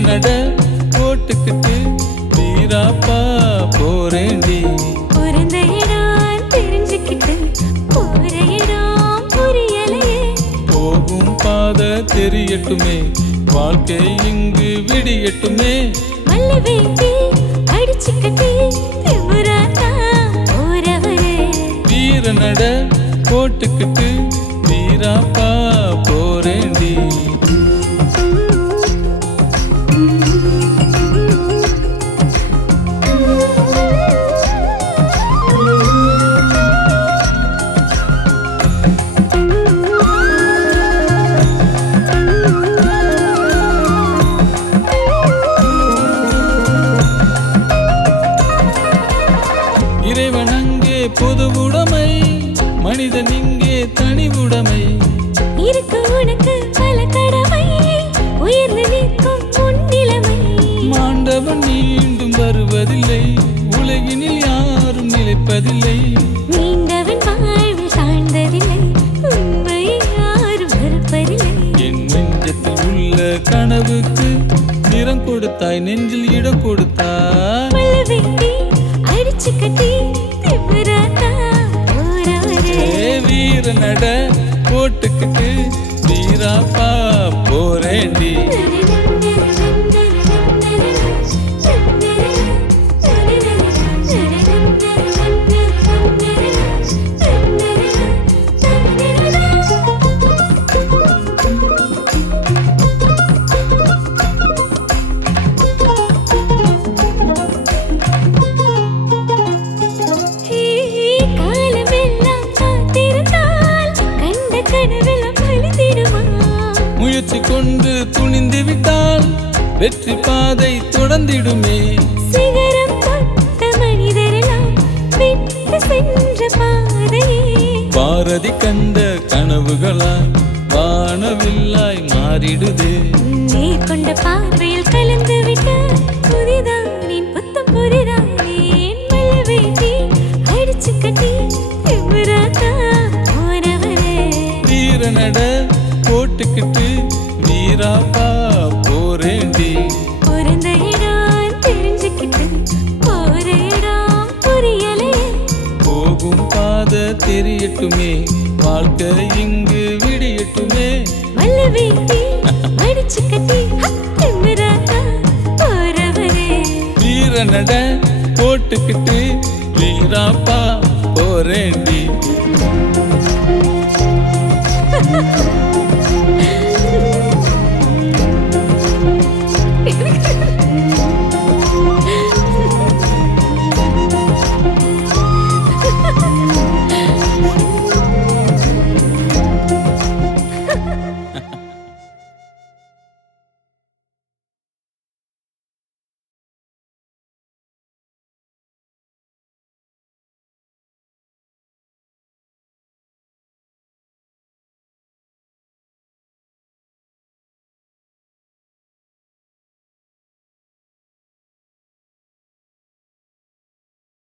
நட போட்டுக்கிட்டு வீராப்பா போறேண்டி. பொருந்த இடம் தெரிஞ்சுக்கிட்டு போற இடம் புரியலையே. போகும் பாத தெரியட்டுமே வாழ்க்கை இங்கு விடியட்டுமே. வீர நட போட்டுக்கிட்டு வீராப்பா போறேண்டி இறைவன் அங்கே பொது உடைமை மனிதன் இங்கே தனி உடைமை இருக்கு உனக்கு பல கடமை. உயர்ந்து நிற்கும் உன் நிலைமை. மாண்டவன் மீண்டும் வருவதில்லை. உலகினில் யாரும் நிலைப்பதில்லை. நீண்டவன் வாழ்வில் தாழ்ந்ததில்லை உண்மை யாரும் மறுப்பதில்லை என் நெஞ்சத்தில் உள்ள கனவுக்கு நிறம் கொடுத்தாய் நெஞ்சில் இடம் கொடுத்தாய். அடிச்சு கட்டி வீர நட போட்டுக்கிட்டு வீராப்பா போறேண்டி முயற்சி கொண்டு துணிந்து விட்டால் வெற்றி பாதை தொடர்ந்திடுமே. சிகரம் தொட்ட மனிதரெல்லாம் சென்ற பாதையே. பாரதி கண்ட கனவுகளா வானவில்லாய் மாறிடுதே. நேர்கொண்ட பார்வையில் கலந்து விட்ட புதிதானின் புத்தம் புதிதானேன் மல்ல வேண்டி அடிச்சு கட்டி போட்டுக்கிட்டு வீராப்பா போறேண்டி பொருந்த இடம் தெரிஞ்சுக்கிட்டு போற இடம் புரியலே போகும் பாத தெரியட்டுமே வாழ்க்கை இங்கு விடியட்டுமே. மல்ல வேண்டி அடிச்சு கட்டி போறவரே. வீர நட போட்டுக்கிட்டு வீராப்பா போறேண்டி